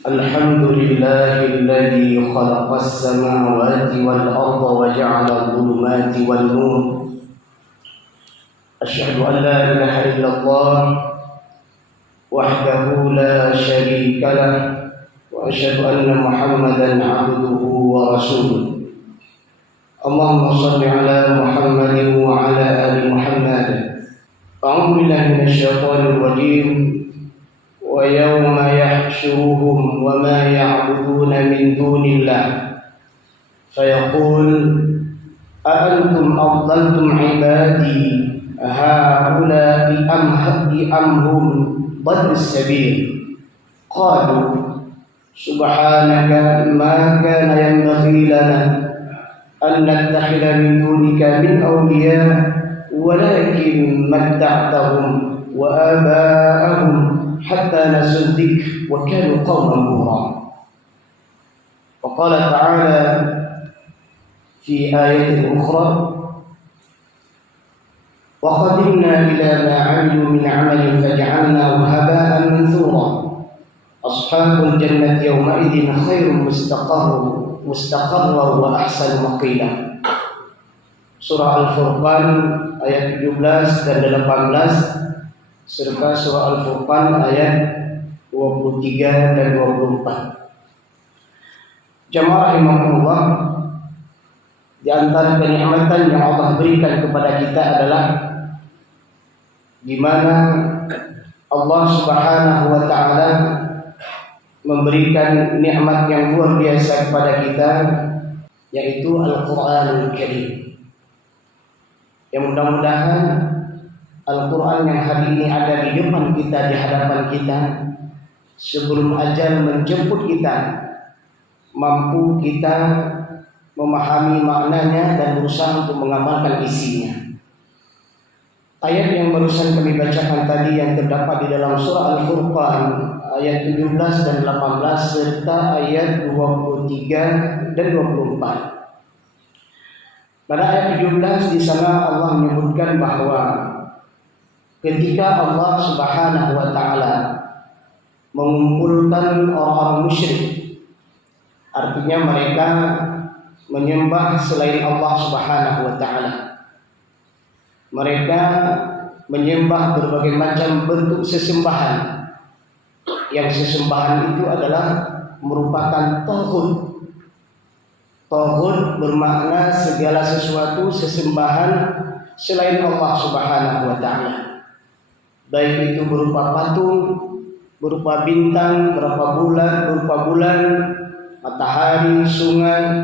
الحمد لله الذي خلق السماوات والأرض وجعل الظلمات والنور. أشهد أن لا إله إلا الله وحده لا شريك له، وأشهد أن محمدا عبده ورسوله. اللهم صل على محمد وعلى آل محمد. أعوذ بالله من الشيطان الرجيم. ويوم يحشرهم وما يعبدون من دون الله فيقول أأنتم أضللتم عبادي هؤلاء أم هم ضلوا السبيل قالوا سبحانك ما كان ينبغي لنا أن نتخذ من دونك من أولياء ولكن متعتهم وآباءهم حتى نسوا الذكر وكانوا قوما بورا. وقال تعالى في آية أخرى وقدمنا إلى ما عملوا من عمل فجعلناه هباء منثورا أصحاب الجنة يومئذ خير مستقرا وأحسن مقيلا. Surah Al-Furqan ayat 17 dan 18 serta surah Al-Furqan ayat 23 dan 24. Jamaah rahimakumullah, di antara kenikmatan yang Allah berikan kepada kita adalah di mana Allah Subhanahu wa taala memberikan nikmat yang luar biasa kepada kita, yaitu Al-Qur'anul Karim. Yang mudah-mudahan Al-Quran yang hari ini ada di depan kita, di hadapan kita, sebelum ajal menjemput kita, mampu kita memahami maknanya dan berusaha untuk mengamalkan isinya. Ayat yang barusan kami bacakan tadi yang terdapat di dalam surah Al-Furqan ayat 17 dan 18 serta ayat 23 dan 24. Pada ayat 17 di sana Allah menyebutkan bahwa ketika Allah Subhanahu wa taala mengumpulkan orang-orang musyrik, artinya mereka menyembah selain Allah Subhanahu wa taala. Mereka menyembah berbagai macam bentuk sesembahan. Yang sesembahan itu adalah merupakan tauhid. Tauhid bermakna segala sesuatu sesembahan selain Allah Subhanahu wa taala. Baik itu berupa patung, berupa bintang, berupa bulan, matahari, sungai,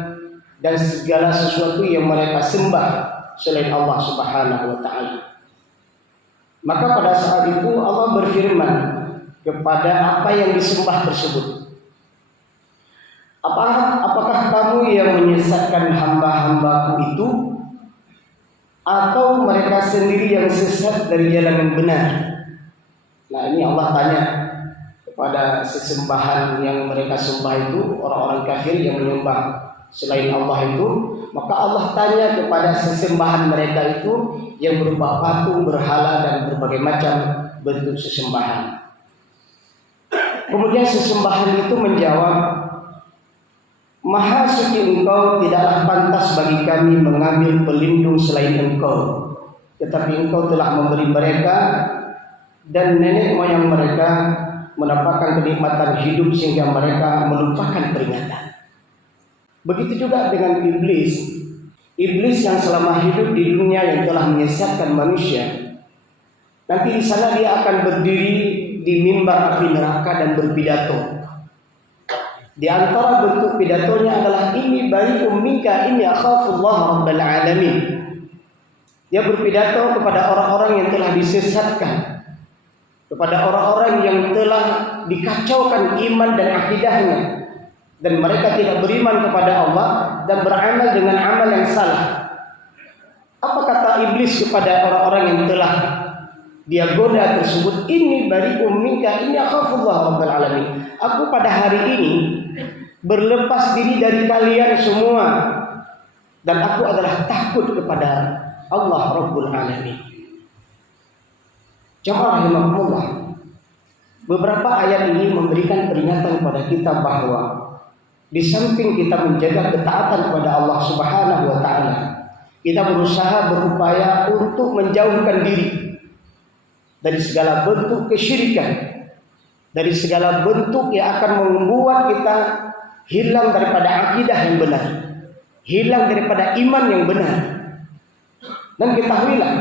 dan segala sesuatu yang mereka sembah selain Allah Subhanahu wa taala. Maka pada saat itu Allah berfirman kepada apa yang disembah tersebut, apakah kamu yang menyesatkan hamba-hambaku itu, atau mereka sendiri yang sesat dari jalan yang benar? Nah, ini Allah tanya kepada sesembahan yang mereka sembah itu, orang-orang kafir yang menyembah selain Allah itu. Maka Allah tanya kepada sesembahan mereka itu yang berupa patung, berhala, dan berbagai macam bentuk sesembahan. Kemudian sesembahan itu menjawab, Maha suci Engkau, tidaklah pantas bagi kami mengambil pelindung selain Engkau, tetapi Engkau telah memberi mereka dan nenek moyang mereka mendapatkan kenikmatan hidup sehingga mereka melupakan peringatan. Begitu juga dengan iblis. Iblis yang selama hidup di dunia yang telah menyesatkan manusia, nanti di sana dia akan berdiri di mimbar api neraka dan berpidato. Di antara bentuk pidatonya adalah ini bari'um minka inni akhafullah rabbal alamin. Dia berpidato kepada orang-orang yang telah disesatkan, kepada orang-orang yang telah dikacaukan iman dan akidahnya, dan mereka tidak beriman kepada Allah dan beramal dengan amal yang salah. Apa kata iblis kepada orang-orang yang telah dia goda tersebut? Ini bari'um minka inni akhafullah rabbal alamin. Aku pada hari ini berlepas diri dari kalian semua, dan aku adalah takut kepada Allah Rabbul Alamin. Jamaah rahimakumullah, beberapa ayat ini memberikan peringatan kepada kita bahwa di samping kita menjaga ketaatan kepada Allah Subhanahu wa taala, kita berusaha berupaya untuk menjauhkan diri dari segala bentuk kesyirikan, dari segala bentuk yang akan membuat kita hilang daripada akidah yang benar, hilang daripada iman yang benar. Dan ketahuilah,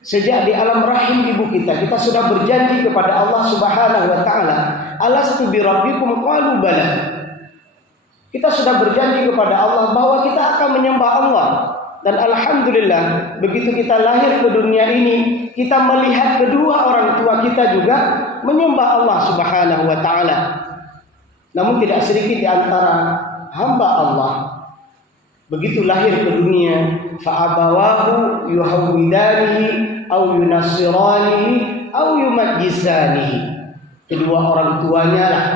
sejak di alam rahim ibu kita sudah berjanji kepada Allah Subhanahu wa taala, alastu bi rabbikum qalu bala. Kita sudah berjanji kepada Allah bahwa kita akan menyembah Allah. Dan alhamdulillah, begitu kita lahir ke dunia ini, kita melihat kedua orang tua kita juga menyembah Allah Subhanahu wa taala. Namun tidak sedikit di antara hamba Allah begitu lahir ke dunia, fa'abawahu yuhawwidanihi au yunassiranihi au yumajjisanihi. Kedua orang tuanya lah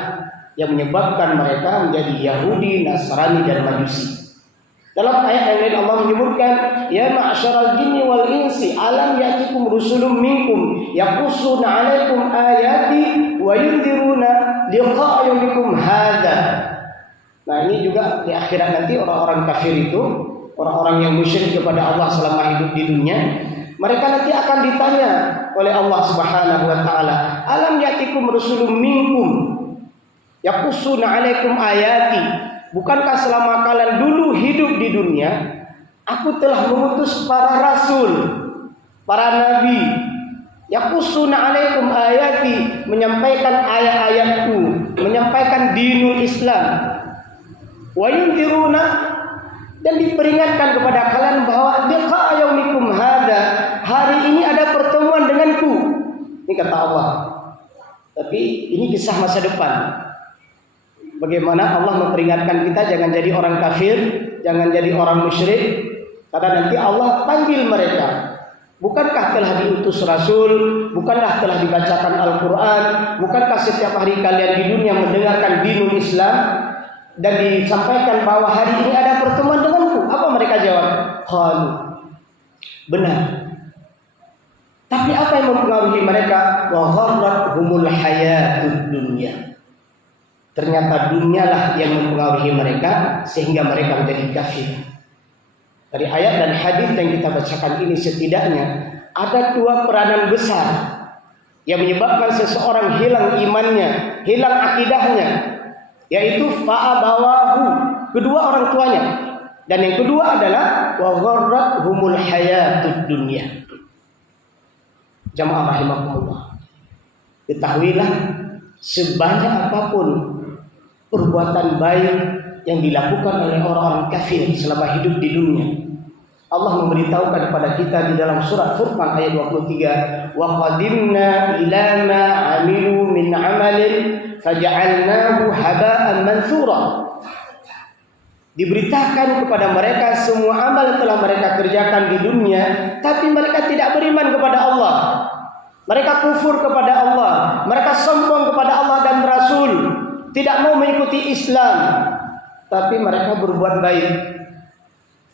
yang menyebabkan mereka menjadi Yahudi, Nasrani dan Majusi. Dalam ayat yang lain Allah menyebutkan, ya ma'syaral jinni wal insi alam ya'tikum rusulun minkum yaqussuna 'alaikum ayati wa yunziruna liqa'a yaumikum hadza. Nah, ini juga di akhirat nanti orang-orang kafir itu, orang-orang yang musyrik kepada Allah selama hidup di dunia, mereka nanti akan ditanya oleh Allah Subhanahu wa taala, alam ya'tikum rusulun minkum yaqussuna 'alaikum ayati. Bukankah selama kalian dulu hidup di dunia, aku telah mengutus para rasul, para nabi, yaqussuna 'alaikum ayati, menyampaikan ayat-ayatku, menyampaikan dinul Islam. Wa yunziruna, dan diperingatkan kepada kalian bahwa liqa yaumikum hadza, hari ini ada pertemuan denganku. Ini kata Allah. Tapi ini kisah masa depan. Bagaimana Allah memperingatkan kita jangan jadi orang kafir, jangan jadi orang musyrik, karena nanti Allah panggil mereka. Bukankah telah diutus Rasul? Bukankah telah dibacakan Al-Quran? Bukankah setiap hari kalian di dunia mendengarkan dinul Islam? Dan disampaikan bahwa hari ini ada pertemuan denganku. Apa mereka jawab? Qalu. Benar. Tapi apa yang mempengaruhi mereka? Wa gharrathumul hayatud dunya. Ternyata dunialah yang mempengaruhi mereka sehingga mereka menjadi kafir. Dari ayat dan hadis yang kita bacakan ini setidaknya ada dua peranan besar yang menyebabkan seseorang hilang imannya, hilang akidahnya, yaitu fa'abawahu, kedua orang tuanya, dan yang kedua adalah wa gharrathumul hayatud dunya. Jamaah rahimakumullah, ketahuilah sebanyak apapun perbuatan baik yang dilakukan oleh orang-orang kafir selama hidup di dunia, Allah memberitahukan kepada kita di dalam surat Furqan ayat 23, wa qadimna ila ma 'amilu min 'amalin faj'alnahu haba'an mansura. Diberitakan kepada mereka semua amal yang telah mereka kerjakan di dunia, tapi mereka tidak beriman kepada Allah. Mereka kufur kepada Allah, mereka sombong kepada Allah dan Rasul, tidak mau mengikuti Islam, tapi mereka berbuat baik.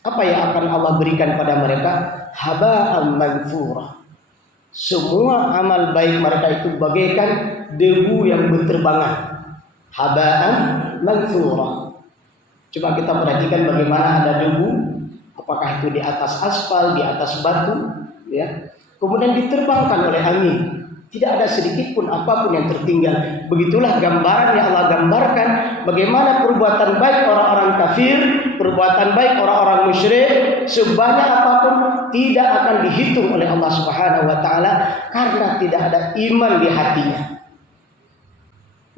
Apa yang akan Allah berikan pada mereka? Haba'an mansura. Semua amal baik mereka itu bagaikan debu yang berterbangan. Haba'an mansura. Coba kita perhatikan bagaimana ada debu, apakah itu di atas aspal, di atas batu, ya. Kemudian diterbangkan oleh angin. Tidak ada sedikit pun apapun yang tertinggal. Begitulah gambaran yang Allah gambarkan bagaimana perbuatan baik orang-orang kafir, perbuatan baik orang-orang musyrik, sebanyak apapun tidak akan dihitung oleh Allah Subhanahu wa taala karena tidak ada iman di hatinya.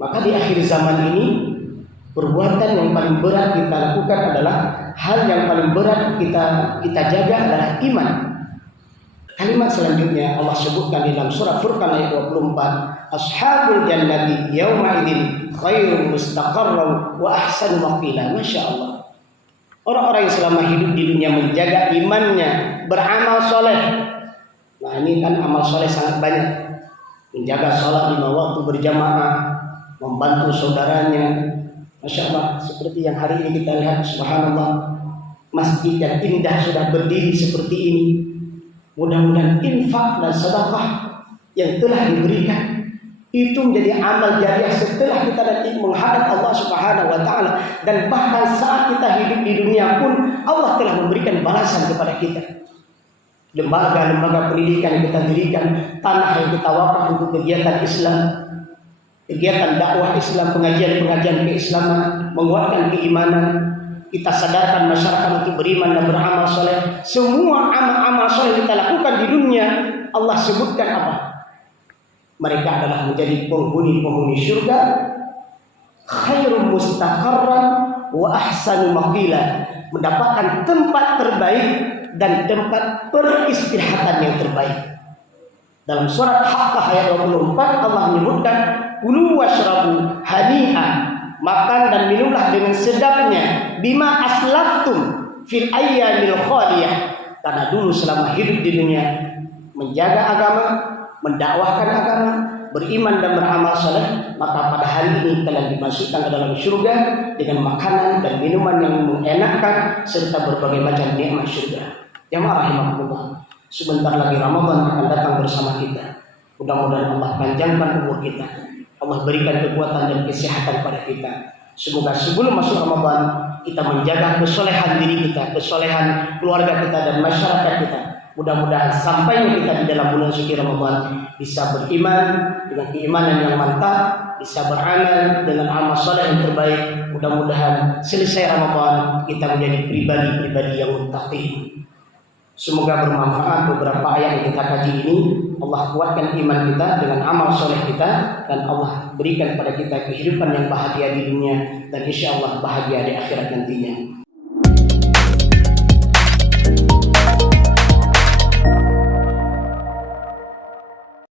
Maka di akhir zaman ini perbuatan yang paling berat kita lakukan adalah hal yang paling berat kita jaga adalah iman. Kalimat selanjutnya Allah sebutkan di dalam surah Furqan ayat 24, ashabul jannati yauma idzin khairun mustaqarran wa ahsanu maqila. Masya Allah. Orang-orang yang selama hidup di dunia menjaga imannya, beramal soleh. Nah, ini kan amal soleh sangat banyak. Menjaga sholat 5 waktu berjamaah, membantu saudaranya. Masya Allah, seperti yang hari ini kita lihat, subhanallah, masjid yang indah sudah berdiri seperti ini. Mudah-mudahan infak dan sedekah yang telah diberikan Itu menjadi amal jariah setelah kita nanti menghadap Allah Subhanahu wa taala, dan bahkan saat kita hidup di dunia pun Allah telah memberikan balasan kepada kita. Lembaga-lembaga pendidikan yang kita dirikan, tanah yang kita wakaf untuk kegiatan Islam, kegiatan dakwah Islam, pengajian-pengajian keislaman, menguatkan keimanan. Kita sadarkan masyarakat untuk beriman dan beramal soleh. Semua amal-amal soleh kita lakukan di dunia, Allah sebutkan apa? Mereka adalah menjadi penghuni-penghuni syurga, khairum mustaqarran wa ahsanu maqila, mendapatkan tempat terbaik dan tempat peristirahatan yang terbaik. Dalam surat Haqqah ayat 24 Allah menyebutkan, kulu washrabu hani'an, makan dan minumlah dengan sedapnya, bima aslaftum fil ayyamil khaliyah, karena dulu selama hidup di dunia menjaga agama, mendakwahkan agama, beriman dan beramal saleh, maka pada hari ini telah dimasukkan ke dalam surga dengan makanan dan minuman yang mengenakan serta berbagai macam nikmat surga. Jamaah rahimakumullah, sebentar lagi Ramadan akan datang bersama kita. Mudah-mudahan Allah panjangkan umur kita, Allah berikan kekuatan dan kesehatan pada kita. Semoga sebelum masuk Ramadan kita menjaga kesolehan diri kita, kesolehan keluarga kita dan masyarakat kita. Mudah-mudahan sampai kita di dalam bulan suci Ramadan bisa beriman dengan keimanan yang mantap, bisa beramal dengan amal soleh yang terbaik. Mudah-mudahan selesai Ramadan kita menjadi pribadi-pribadi yang muttaqin. Semoga bermanfaat beberapa ayat yang kita kaji ini. Allah kuatkan iman kita dengan amal soleh kita, dan Allah berikan pada kita kehidupan yang bahagia di dunia dan insya Allah bahagia di akhirat nantinya.